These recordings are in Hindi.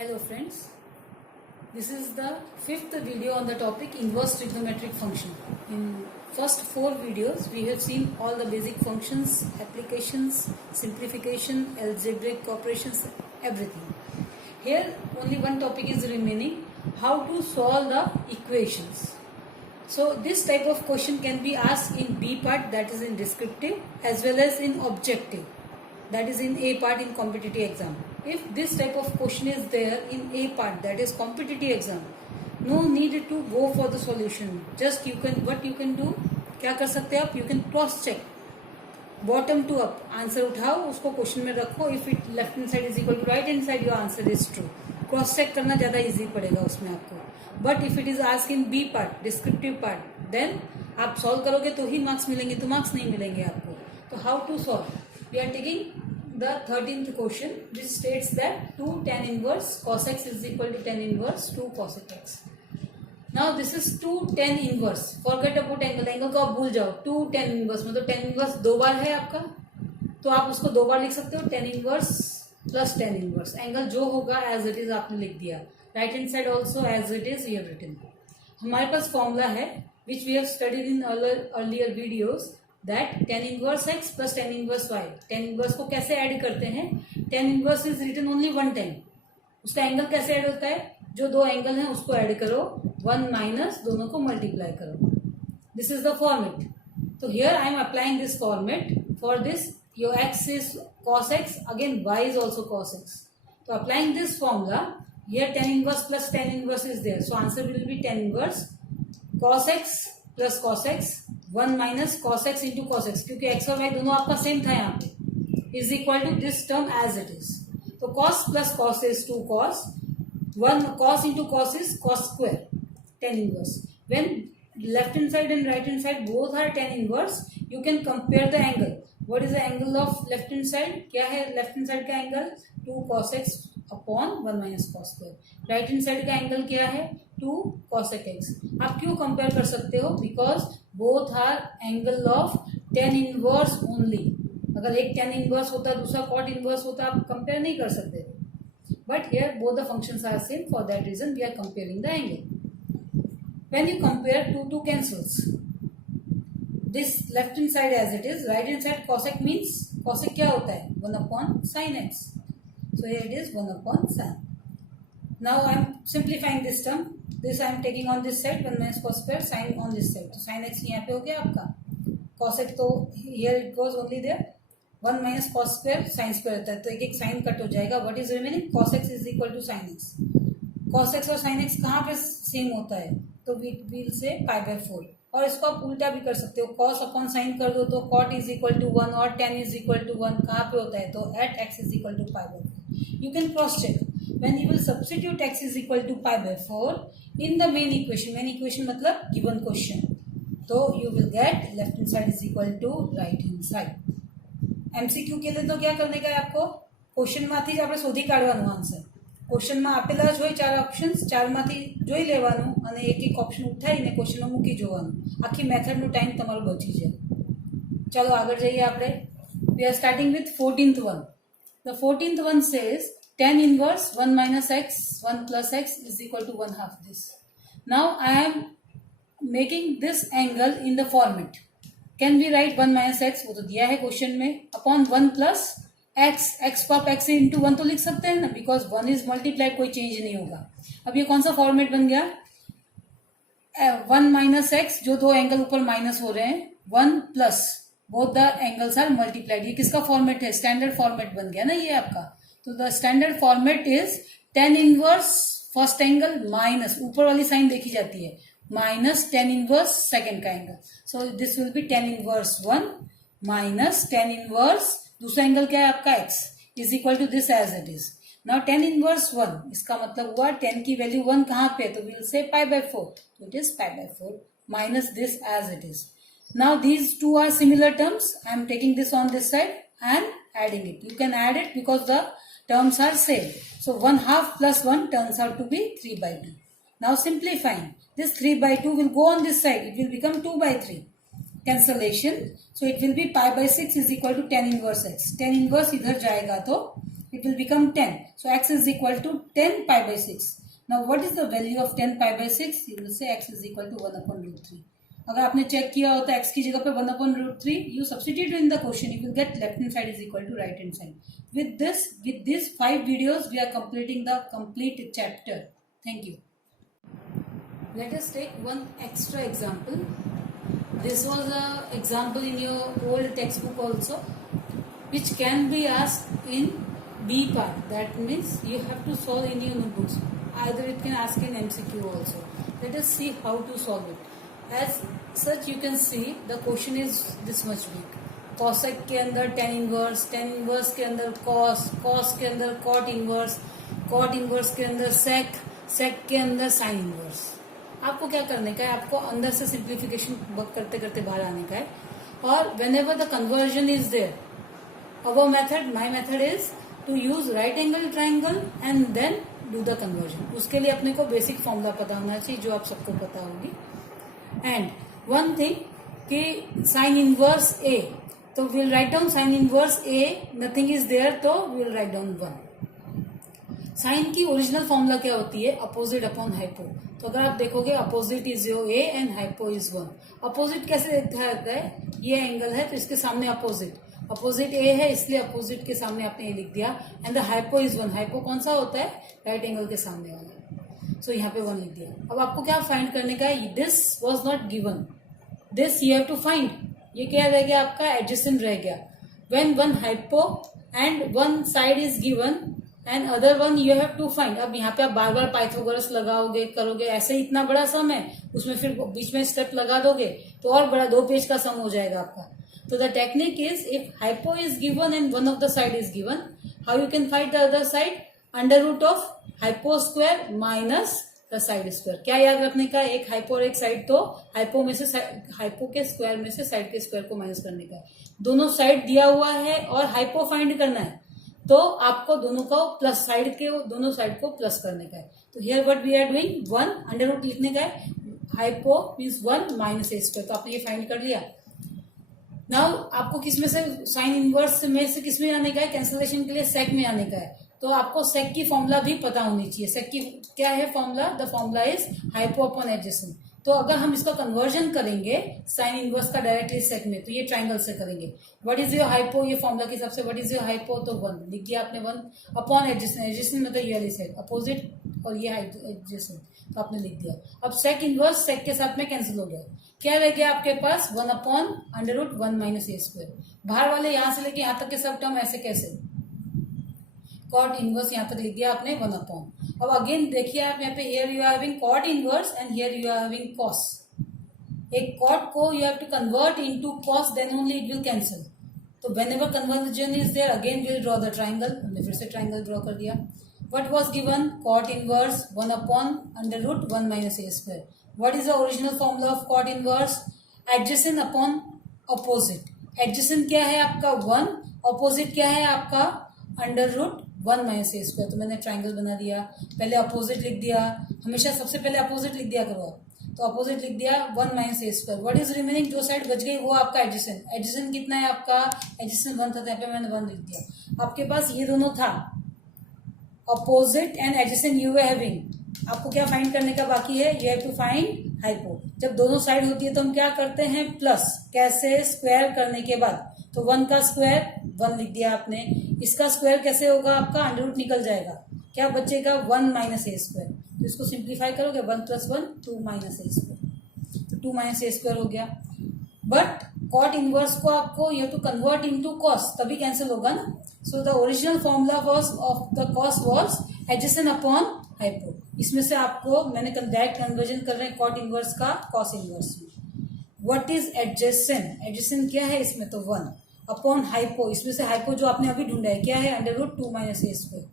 Hello friends, this is the fifth video on the topic inverse trigonometric function. In first four videos we have seen all the basic functions, applications, simplification, algebraic operations, everything. Here only one topic is remaining, how to solve the equations. So this type of question can be asked in B part, that is in descriptive, as well as in objective, that is in A part in competitive exam. If this type of question is there in A part, that is competitive exam, no need to go for the solution. Just you can, what you can do, क्या कर सकते हैं आप, you can cross check bottom to up, answer उठाओ, उसको क्वेश्चन में रखो. If it left hand side is equal to right hand side, your answer is true. Cross check करना ज्यादा इजी पड़ेगा उसमें आपको. But if it is ask in B part, descriptive part, then आप सॉल्व करोगे तो ही मार्क्स मिलेंगे, तो मार्क्स नहीं मिलेंगे आपको. तो how to solve, we are taking the 13th question, which states that 2 tan inverse cos x is equal to tan inverse 2 cosec x. Now this is 2 tan inverse. Forget about angle. Angle को आप भूल जाओ. 2 tan inverse मतलब tan inverse दो बार है आपका, तो आप उसको दो बार लिख सकते हो. tan inverse plus tan inverse. Angle जो होगा as it is आपने लिख दिया. Right hand side also as it is you have written. हमारे पास फॉर्मूला है which we have studied in earlier videos. That tan inverse x plus tan inverse y. tan inverse को कैसे ऐड करते हैं? tan inverse is written only one time. उसका एंगल कैसे ऐड होता है? जो दो एंगल हैं उसको ऐड करो, 1 माइनस दोनों को मल्टीप्लाई करो. This is the format. तो here I am applying this format. For this your x is cos x, again y is also cos x. So applying this formula, here tan inverse plus tan inverse is there. So answer will be tan inverse cos x plus cos x 1 minus cos x into cos x, क्योंकि x और y दोनों आपका सेम था यहाँ पे, is equal to this term as it is. तो cos plus cos is 2 cos, 1 cos into cos is cos square tan inverse. When left hand side and right hand side both are tan inverse, you can compare the angle. What is the angle of left hand side? क्या है लेफ्ट हैंड साइड का angle? 2 cos x upon 1 minus cos square. Right hand side का एंगल क्या है? 2 cosec x. आप क्यों कंपेयर कर सकते हो? Because both R angle of tan inverse only. अगर एक tan इनवर्स होता दूसरा cot इनवर्स होता, आप कंपेयर नहीं कर सकते थे. But here both the functions are same, for that reason we are comparing the angle. When you compare 2 cancels. This left hand side as it is, right hand side cosec means cosec क्या होता है? 1 upon sin x. So here it is 1 upon sin. Now I am simplifying this term. This I am taking on this side, 1 minus cos square, sin on this side. तो sin x यहाँ पे हो गया आपका. cosec तो here it goes only there. 1 minus cos square, sin square रहता है, तो एक एक sin कट हो जाएगा. What is remaining? cos x is equal to sin x. cos x और sin x कहाँ पे सेम होता है? तो we will say pi by 4. और इसको आप उल्टा भी कर सकते हो, cos अपॉन sin कर दो तो cot is equal to 1 और tan is equal to 1. कहाँ पे होता है? तो at x is equal to pi by 4. You can cross check. When you will substitute x is equal to pi by 4 in the main equation. Main equation मतलब given question. तो you will get left hand side is equal to right hand side. MCQ के लिए तो क्या करने का है आपको? क्वेश्चन માંથી જ આપણે શોધી કાઢવાનું આન્સર. ક્વેશ્ચનમાં આપેલા જ હોય ચાર ઓપ્શન્સ, ચારમાંથી જોઈ લેવાનું અને એક એક ઓપ્શન ઉઠાવીને ક્વેશ્ચનમાં મૂકી જોવાનું. આખી મેથડનો ટાઈમ તમારો બચી જાય. ચાલો આગળ જઈએ આપણે. We are starting with 14th one. The 14th one says tan inverse 1 minus x 1 plus x is equal to 1 half this. Now I am making this angle in the format. Can we write 1 minus x? वो तो दिया है क्वेश्चन में, upon 1 plus x. x को आप x से इंटू 1 तो लिख सकते हैं ना, बिकॉज 1 इज मल्टीप्लाइड, कोई चेंज नहीं होगा. अब ये कौन सा फॉर्मेट बन गया? 1 माइनस एक्स, जो दो एंगल ऊपर माइनस हो रहे हैं, 1 plus both the angles are multiplied. ये किसका फॉर्मेट है? स्टैंडर्ड फॉर्मेट बन गया ना ये आपका. तो the standard format is tan inverse first angle minus, ऊपर वाली साइन देखी जाती है, माइनस tan इनवर्स सेकंड का angle. So this will be tan inverse 1 minus tan inverse दूसरा एंगल क्या है आपका? x is equal to this as it is. Now tan inverse 1, इसका मतलब हुआ tan की वैल्यू 1 कहाँ पे? तो we will say pi by 4. तो it is pi by 4 minus this as it is. Now these two are similar terms. I am taking this on this side and adding it. You can add it because the terms are same. So 1 half plus 1 turns out to be 3 by 2. Now simplifying. This 3 by 2 will go on this side. It will become 2 by 3. Cancellation. So it will be pi by 6 is equal to tan inverse x. tan inverse इधर जाएगा तो it will become 10. So x is equal to 10 pi by 6. Now what is the value of 10 pi by 6? You will say x is equal to 1 upon root 3. अगर आपने चेक किया होता x की जगह पे 1 upon root 3, you substitute in the question, you will get left hand side is equal to right hand side. With these 5 videos, we are completing the complete chapter. Thank you. Let us take one extra example. This was an example in your old textbook also, which can be asked in B part. That means you have to solve in your notebooks. Either it can ask in MCQ also. Let us see how to solve it. As such, you can see the question is this much big. Cosec के अंदर tan inverse के अंदर cos के अंदर cot inverse के अंदर sec के अंदर sin inverse. आपको क्या करने का है, आपको अंदर से सिंप्लीफिकेशन करते करते बाहर आने का है. और whenever the conversion is there, my method is to use right angle triangle and then do the conversion. उसके लिए अपने को बेसिक फॉर्मूला पता होना चाहिए जो आप सबको पता होगी. एंड वन थिंग कि साइन इनवर्स ए, तो will write down sine inverse A, nothing is there, तो विल राइट डाउन 1. साइन की ओरिजिनल फॉर्मूला क्या होती है, अपोजिट अपॉन हाइपो. तो अगर आप देखोगे opposite is your A and hypo is 1. Opposite कैसे देखा जाता है, ये एंगल है तो इसके सामने अपोजिट ए है, इसलिए अपोजिट के सामने आपने ए लिख दिया. And the hypo is 1. Hypo कौन सा होता है, राइट एंगल के सामने वाला. सो यहाँ पे 1 लिख दिया. अब आपको क्या फाइंड करने का है, this was not given, this you have to find. ये क्या रह गया आपका, एडजेसेंट रह गया. When one hypo and one side is given and other one you have to find. अब यहाँ पे आप बार बार पाइथागोरस लगाओगे, करोगे, ऐसे ही इतना बड़ा सम है, उसमें फिर बीच में स्टेप लगा दोगे तो और बड़ा 2 पेज का सम हो जाएगा आपका. तो the technique is, if hypo is given and one of the side is given, how you can find the other side, under root of hypo square minus the side square. क्या याद रखने का, एक हाइपो और एक साइड, तो हाइपो के स्क्वायर में से साइड के स्क्वायर को माइनस करने का है. दोनों साइड दिया हुआ है और हाइपो फाइंड करना है, तो आपको दोनों को प्लस दोनों साइड को प्लस करने का है. तो here what we are doing, 1 under root लिखने का है, हाइपो मीन्स 1 माइनस ए स्क्वायर. तो आपने ये फाइंड कर लिया. नाउ आपको किस में से, साइन इनवर्स में से किस में आने का है, कैंसिलेशन के लिए सेक में आने का है. तो आपको सेक की फॉर्मूला भी पता होनी चाहिए. सेक की क्या है formula, the formula is hypo upon adjacent. तो अगर हम इसका कन्वर्जन करेंगे साइन इनवर्स का डायरेक्टली सेक में, तो ये ट्राइंगल से करेंगे. व्हाट इज योर हाइपो, ये फॉर्मूला के हिसाब से व्हाट इज योर हाइपो, तो 1 लिख दिया आपने. 1 अपॉन एडजेसेंट मतलब ये वाली साइड अपोजिट और ये एडजेसेंट, तो आपने लिख दिया. अब सेक इनवर्स सेक के साथ में कैंसिल हो गया. क्या रह गया आपके पास, 1 अपॉन अंडर रूट 1 माइनस ए स्क्वायर. बाहर वाले यहां से लेके यहां तक के सब टर्म ऐसे कैसे, कॉट इनवर्स यहां तक लिख दिया आपने 1 अपॉन. अब अगेन देखिए आप यहाँ पे, here you are having cot inverse and here you are having cos. एक कॉट को you have to convert into cos, then only it will cancel. तो whenever conversion is there, again will draw the triangle. हमने फिर से ट्राइंगल ड्रॉ कर दिया. What was given, cot inverse 1 upon under root 1 minus A square. What is the original formula of cot inverse, adjacent upon opposite. Adjacent क्या है आपका 1, अपोजिट क्या है आपका अंडर रूट 1 माइनस ए स्क्वायर. तो मैंने ट्राइंगल बना दिया. पहले अपोजिट लिख दिया, हमेशा सबसे पहले अपोजिट लिख दिया करो आप. तो अपोजिट लिख दिया 1 minus A square. What is remaining, जो साइड बच गई वो आपका एडजेसेंट. एडजेसेंट कितना है आपका, एडजेसेंट 1 था, यहाँ पे मैंने 1 लिख दिया. आपके पास ये दोनों था, opposite and adjacent you were having. आपको क्या फाइंड करने का बाकी है, you have to find hypo. जब दोनों साइड होती है तो हम क्या करते हैं, प्लस. कैसे, स्क्वायर करने के बाद. तो 1 का स्क्वायर 1 लिख दिया आपने. इसका स्क्वायर कैसे होगा आपका, अंडर रूट निकल जाएगा, क्या बचेगा 1 माइनस ए स्क्वायर. तो इसको सिंप्लीफाई करोगे, 1 प्लस 1 2 माइनस ए स्क्वायर. तो 2 माइनस ए स्क्वायर हो गया. बट कॉट इनवर्स को आपको you have to convert into cos, तभी कैंसिल होगा ना. So the original formula of the cos was adjacent upon hypo. इसमें से आपको मैंने डायरेक्ट कन्वर्जन कर रहे हैं कॉट इनवर्स का कॉस इनवर्स में. व्हाट इज एडजेसेंट, एडजेसेंट क्या है इसमें, तो 1 अपॉन हाइपो. इसमें से हाइपो जो आपने अभी ढूंढा है क्या है, under root 2 minus A square.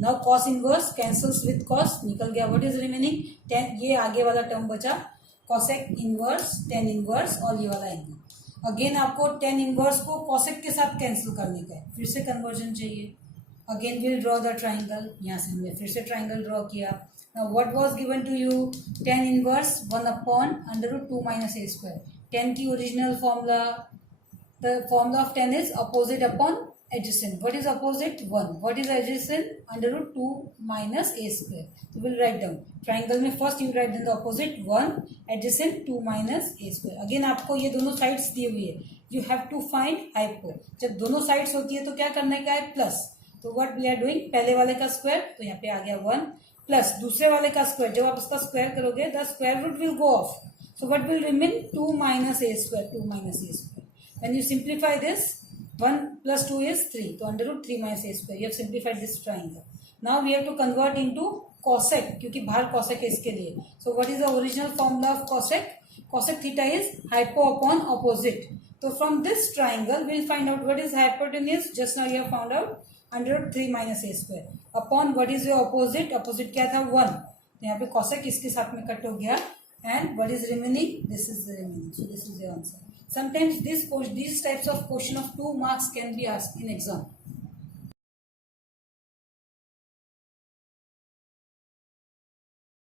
Now cos inverse cancels with cos, निकल गया. व्हाट इज रिमेनिंग 10, ये आगे वाला टर्म बचा, कॉसेक इनवर्स टेन इनवर्स और ये वाला एंगल. अगेन आपको टेन इनवर्स को कॉसेक के साथ कैंसिल करने का है, फिर से कन्वर्जन चाहिए. Again will draw the triangle. यहाँ से हमने फिर से ट्राइंगल ड्रॉ किया. Now what was given to you, tan inverse 1 upon under root 2 minus A square. 10 की original formula, the formula of 10 is opposite upon adjacent. What is opposite? 1. What is adjacent? Under root 2 minus a square. So we'll write down. Triangle में first you write down the opposite 1, adjacent 2 minus a square. Again आपको ये दोनों sides दी हुई है. You have to find hypo. जब दोनों sides होती है तो क्या करने का है? प्लस. तो what we are doing? पहले वाले का स्क्वायर, तो यहाँ पे आ गया 1, प्लस दूसरे वाले का स्क्वायर. जब आप उसका स्क्वायर करोगे the square root will go off. So what will remain? 2 minus a square. 2 minus a square. When you simplify this, 1 plus 2 is 3. So under root 3 minus a square. You have simplified this triangle. Now we have to convert into cosec क्योंकि बाहर cosec है इसके लिए. So what is the original formula of cosec? Cosec theta is hypo upon opposite. So from this triangle we'll find out what is hypotenuse. Just now you have found out under root 3 minus a square. Upon what is your opposite? Opposite क्या था? 1. तो यहाँ पे cosec इसके साथ में कट हो गया. And what is remaining? This is the remaining. So this is the answer. Sometimes these types of question of 2 marks can be asked in exam.